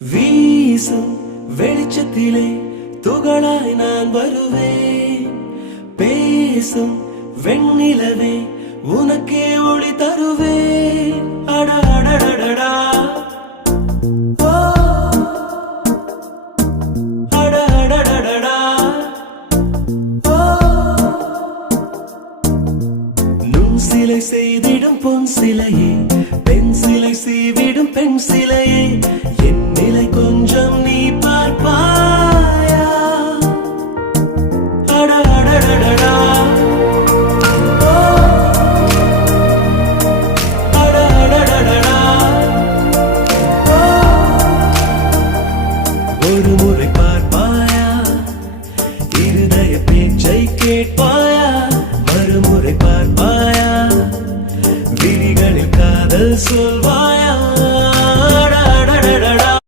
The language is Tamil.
வீசும் வெளிச்சத்திலே துகளாய் நான் வருவேன். பேசும் வெண்ணிலவே உனக்கே ஒளி தருவேன். அட அடடடடா ஓ அட அடடடடா ஓ நுண் சிலை செய்திடும் பொன் சிலையே